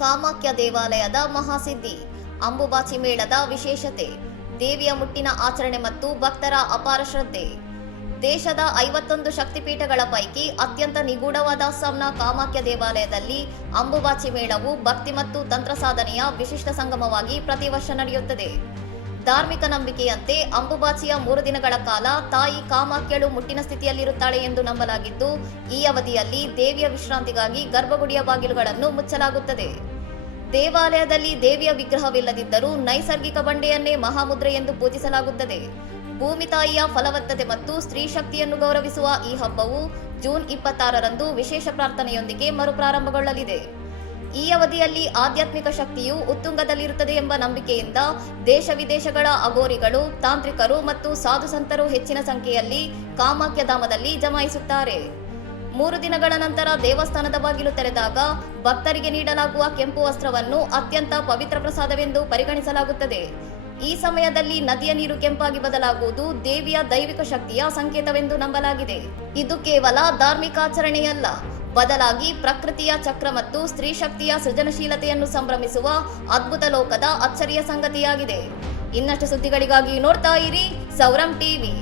ಕಾಮಾಖ್ಯ ದೇವಾಲಯದ ಮಹಾಸಿದ್ಧಿ, ಅಂಬುಬಾಚಿ ಮೇಳದ ವಿಶೇಷತೆ, ದೇವಿಯ ಮುಟ್ಟಿನ ಆಚರಣೆ ಮತ್ತು ಭಕ್ತರ ಅಪಾರ ಶ್ರದ್ಧೆ. ದೇಶದ 51 ಶಕ್ತಿಪೀಠಗಳ ಪೈಕಿ ಅತ್ಯಂತ ನಿಗೂಢವಾದ ಅಸ್ಸಾಂನ ಕಾಮಾಖ್ಯ ದೇವಾಲಯದಲ್ಲಿ ಅಂಬುಬಾಚಿ ಮೇಳವು ಭಕ್ತಿ ಮತ್ತು ತಂತ್ರ ಸಾಧನೆಯ ವಿಶಿಷ್ಟ ಸಂಗಮವಾಗಿ ಪ್ರತಿ ವರ್ಷ ನಡೆಯುತ್ತದೆ. ಧಾರ್ಮಿಕ ನಂಬಿಕೆಯಂತೆ ಅಂಬುಬಾಚಿಯ 3 ದಿನಗಳ ಕಾಲ ತಾಯಿ ಕಾಮಾಖ್ಯಳು ಮುಟ್ಟಿನ ಸ್ಥಿತಿಯಲ್ಲಿರುತ್ತಾಳೆ ಎಂದು ನಂಬಲಾಗಿದ್ದು, ಈ ಅವಧಿಯಲ್ಲಿ ದೇವಿಯ ವಿಶ್ರಾಂತಿಗಾಗಿ ಗರ್ಭಗುಡಿಯ ಬಾಗಿಲುಗಳನ್ನು ಮುಚ್ಚಲಾಗುತ್ತದೆ. ದೇವಾಲಯದಲ್ಲಿ ದೇವಿಯ ವಿಗ್ರಹವಿಲ್ಲದಿದ್ದರೂ ನೈಸರ್ಗಿಕ ಬಂಡೆಯನ್ನೇ ಮಹಾಮುದ್ರೆ ಎಂದು ಪೂಜಿಸಲಾಗುತ್ತದೆ. ಭೂಮಿ ತಾಯಿಯ ಫಲವತ್ತತೆ ಮತ್ತು ಸ್ತ್ರೀ ಶಕ್ತಿಯನ್ನು ಗೌರವಿಸುವ ಈ ಹಬ್ಬವು ಜೂನ್ 26ರಂದು ವಿಶೇಷ ಪ್ರಾರ್ಥನೆಯೊಂದಿಗೆ ಮರುಪ್ರಾರಂಭಗೊಳ್ಳಲಿದೆ. ಈ ಅವಧಿಯಲ್ಲಿ ಆಧ್ಯಾತ್ಮಿಕ ಶಕ್ತಿಯು ಉತ್ತುಂಗದಲ್ಲಿರುತ್ತದೆ ಎಂಬ ನಂಬಿಕೆಯಿಂದ ದೇಶ ವಿದೇಶಗಳ ಅಘೋರಿಗಳು, ತಾಂತ್ರಿಕರು ಮತ್ತು ಸಾಧು ಸಂತರು ಹೆಚ್ಚಿನ ಸಂಖ್ಯೆಯಲ್ಲಿ ಕಾಮಾಖ್ಯ ಧಾಮದಲ್ಲಿ ಜಮಾಯಿಸುತ್ತಾರೆ. 3 ದಿನಗಳ ನಂತರ ದೇವಸ್ಥಾನದ ಬಾಗಿಲು ತೆರೆದಾಗ ಭಕ್ತರಿಗೆ ನೀಡಲಾಗುವ ಕೆಂಪು ವಸ್ತ್ರವನ್ನು ಅತ್ಯಂತ ಪವಿತ್ರ ಪ್ರಸಾದವೆಂದು ಪರಿಗಣಿಸಲಾಗುತ್ತದೆ. ಈ ಸಮಯದಲ್ಲಿ ನದಿಯ ನೀರು ಕೆಂಪಾಗಿ ಬದಲಾಗುವುದು ದೇವಿಯ ದೈವಿಕ ಶಕ್ತಿಯ ಸಂಕೇತವೆಂದು ನಂಬಲಾಗಿದೆ. ಇದು ಕೇವಲ ಧಾರ್ಮಿಕ ಆಚರಣೆಯಲ್ಲ, ಬದಲಾಗಿ ಪ್ರಕೃತಿಯ ಚಕ್ರ ಮತ್ತು ಸ್ತ್ರೀ ಶಕ್ತಿಯ ಸೃಜನಶೀಲತೆಯನ್ನು ಸಂಭ್ರಮಿಸುವ ಅದ್ಭುತ ಲೋಕದ ಅಚ್ಚರಿಯ ಸಂಗತಿಯಾಗಿದೆ. ಇನ್ನಷ್ಟು ಸುದ್ದಿಗಳಿಗಾಗಿ ನೋಡ್ತಾ ಇರಿ ಸೌರಂ ಟಿವಿ.